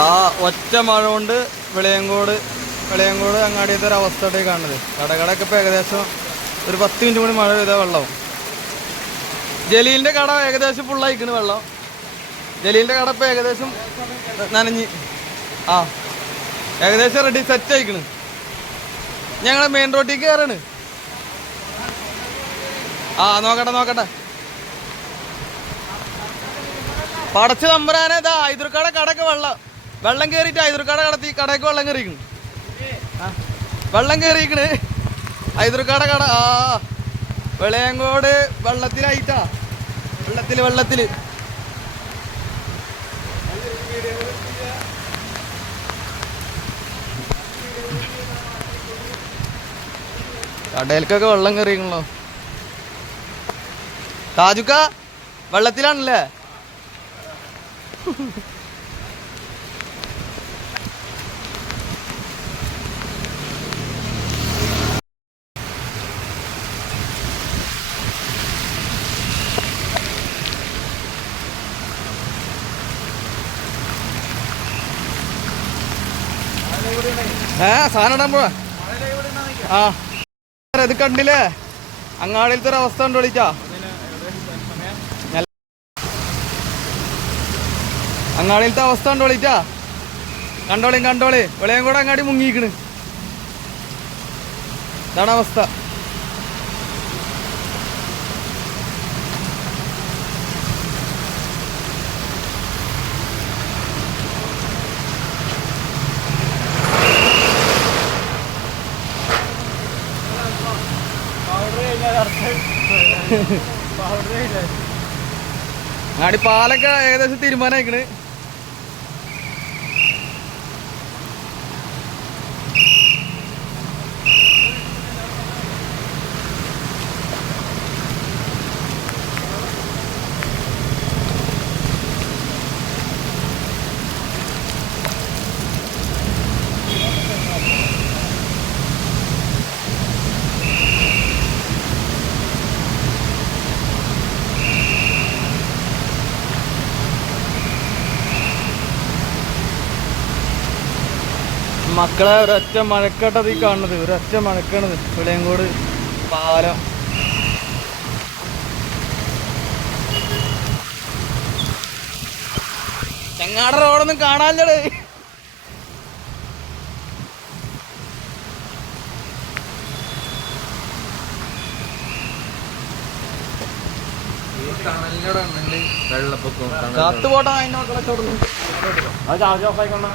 ആ ഒറ്റ മഴ കൊണ്ട് വെളിയങ്കോട് അങ്ങാടിയത്തെ ഒരു അവസ്ഥയോടെ കാണുന്നത്. കടകളൊക്കെ ഇപ്പം ഏകദേശം ഒരു 10 മിനിറ്റ് കൂടി മഴ പെയ്താൽ വെള്ളവും. ജലീലിൻ്റെ കട ഏകദേശം ഫുള്ളായിക്കണ് വെള്ളം. ജലീലിൻ്റെ കട ഇപ്പം ഏകദേശം നനഞ്ഞ് ഏകദേശം റെഡി സെറ്റ് ആയിക്കണ്. ഞങ്ങൾ മെയിൻ റോഡിലേക്ക് കയറാണ്. നോക്കട്ടെ പടച്ച് തമ്പരാനെ. ഇതാ ഹൈദർക്കാടെ കടക്ക് വെള്ളം കയറിയിട്ട് ഹൈദർക്കാടെ കടയ്ക്ക് വെള്ളം കയറിയിരിക്കണ്. ഹൈദർക്കാടെ കട വെളിയങ്കോട് വെള്ളത്തിലായിട്ടാ. വെള്ളത്തില് കടയിലേക്കൊക്കെ വെള്ളം കയറിയിരിക്കണല്ലോ. താജുക്ക വെള്ളത്തിലാണല്ലേ? സാധനം ഇടാൻ പോവാ. ഇത് കണ്ടില്ലേ അങ്ങാടിയിലത്തെ ഒരു അവസ്ഥ കണ്ടു വിളിച്ചാ. അങ്ങാടിയിലത്തെ അവസ്ഥ കണ്ടു വിളിച്ചാ. കണ്ടോളി വെളിയം കൂടെ അങ്ങാടി മുങ്ങിക്കണ്. ഇതാണ് അവസ്ഥ. അങ്ങാടി പാലൊക്കെ ഏകദേശം തീരുമാനമായിക്കണ്. മക്കളെ ഒരൊറ്റ മഴക്കെട്ടത് ഈ കാണുന്നത്. ഒരൊറ്റ മഴക്കാണത് വെളിയങ്കോട് പാലം. ചെങ്ങാട റോഡൊന്നും കാണാനില്ലടേ. കത്ത് പോട്ടാ അതിന്റെ മക്കളെ ചോടുന്നു. അത് ചാർജ് ഓഫ് ആയിക്കൊണ്ട.